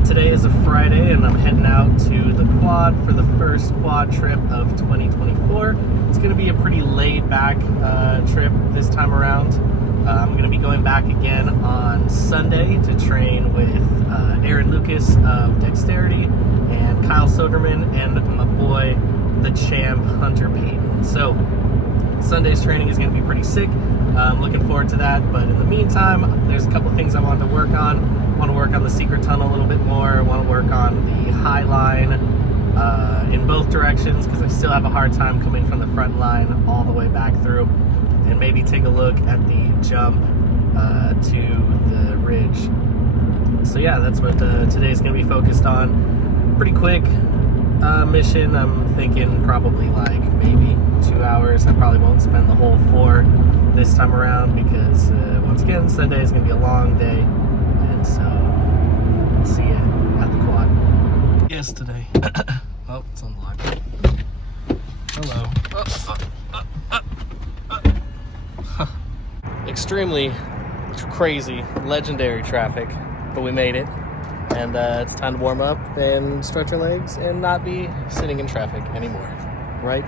Alright, today is a Friday and I'm heading out to the quad for the first quad trip of 2024. It's going to be a pretty laid back trip this time around. I'm going to be going back again on Sunday to train with Aaron Lucas of Dexterity and Kyle Soderman and my boy, the champ, Hunter Payton. So Sunday's training is going to be pretty sick. I'm looking forward to that, but in the meantime, there's a couple things I wanted to work on. I want to work on the secret tunnel a little bit more. I want to work on the high line in both directions because I still have a hard time coming from the front line all the way back through, and maybe take a look at the jump to the ridge. So yeah, that's what today's going to be focused on. Pretty quick mission. I'm thinking probably like maybe 2 hours. I probably won't spend the whole 4 this time around because once again, Sunday is going to be a long day, and so I'll see you at the quad. Yes, today. Oh, it's unlocked. Hello. Extremely crazy, legendary traffic, but we made it, and it's time to warm up and stretch our legs and not be sitting in traffic anymore, right?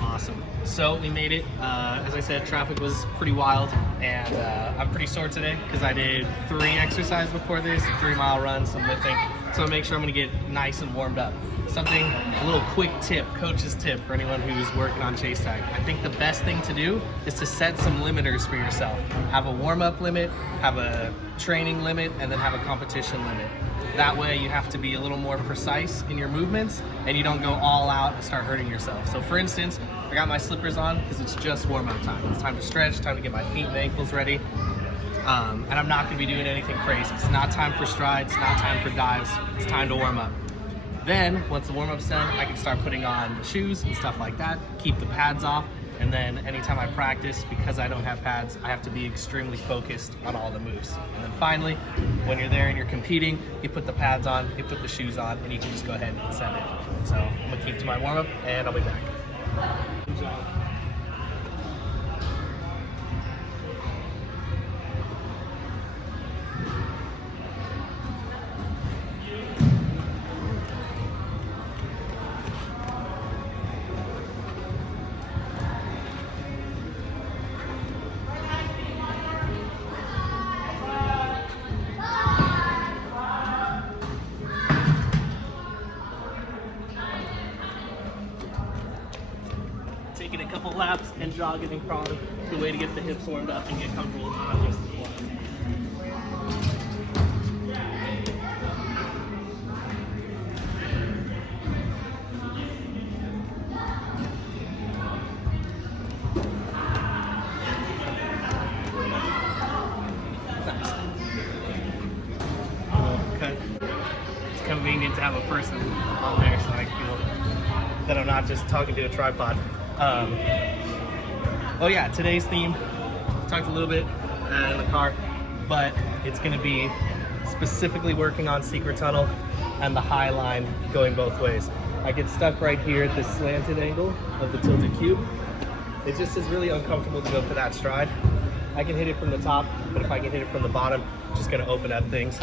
Awesome. So we made it. As I said, traffic was pretty wild, and I'm pretty sore today because I did 3 exercises before this, a 3-mile run, some lifting. So I'll make sure I'm gonna get nice and warmed up. A little quick tip, coach's tip for anyone who's working on chase tag. I think the best thing to do is to set some limiters for yourself. Have a warm-up limit, have a training limit, and then have a competition limit. That way you have to be a little more precise in your movements and you don't go all out and start hurting yourself. So for instance, I got my slippers on because it's just warm-up time. It's time to stretch, time to get my feet and ankles ready. And I'm not gonna be doing anything crazy. It's not time for strides, not time for dives, it's time to warm up. Then, once the warm-up's done, I can start putting on shoes and stuff like that, keep the pads off, and then anytime I practice, because I don't have pads, I have to be extremely focused on all the moves. And then finally, when you're there and you're competing, you put the pads on, you put the shoes on, and you can just go ahead and send it. So I'm gonna keep to my warm-up, and I'll be back. Good job. Taking a couple laps and jogging and crawling. Good way to get the hips warmed up and get comfortable with my legs. It's convenient to have a person on there so I feel that I'm not just talking to a tripod. Oh yeah, today's theme, talked a little bit in the car, but it's gonna be specifically working on secret tunnel and the high line going both ways. I get stuck right here at this slanted angle of the tilted cube. It just is really uncomfortable to go for that stride. I can hit it from the top, but if I can hit it from the bottom, it's just gonna open up things.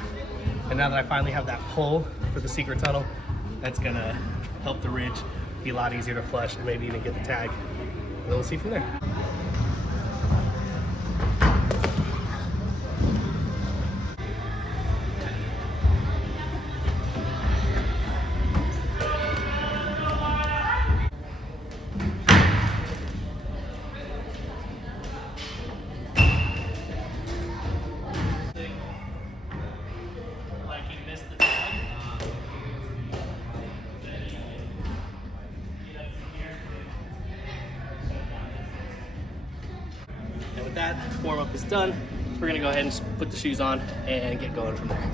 And now that I finally have that pull for the secret tunnel, that's gonna help the ridge be a lot easier to flush and maybe even get the tag. And we'll see from there. And with that, warm-up is done. We're gonna go ahead and put the shoes on and get going from there.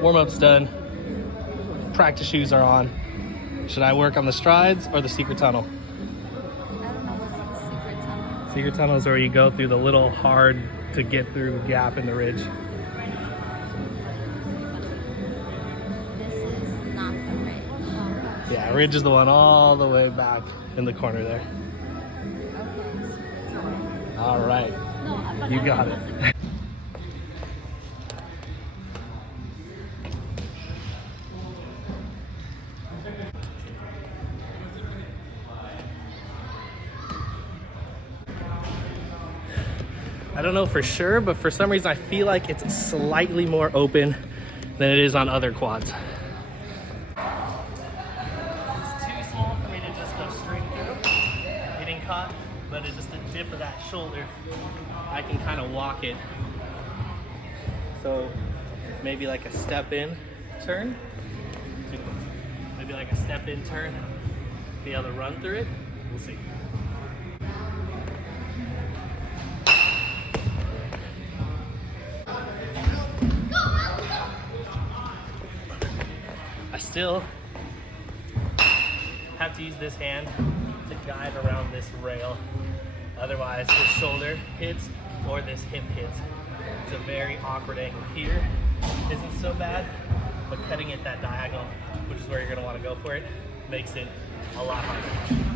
Warm-up's done. Practice shoes are on. Should I work on the strides or the secret tunnel? I don't know what's the secret tunnel. Secret tunnel is where you go through the little hard to get through gap in the ridge. This is not the ridge. Yeah, ridge is the one all the way back in the corner there. Okay. All right, No, but you I got mean, it. I don't know for sure, but for some reason I feel like it's slightly more open than it is on other quads. It's too small for me to just go straight through, getting caught, but it's just the dip of that shoulder. I can kind of walk it. So maybe like a step in, turn. Maybe like a step in, turn. Be able to run through it. We'll see. I still have to use this hand to guide around this rail. Otherwise, this shoulder hits or this hip hits. It's a very awkward angle here. Isn't so bad, but cutting it that diagonal, which is where you're gonna wanna go for it, makes it a lot harder.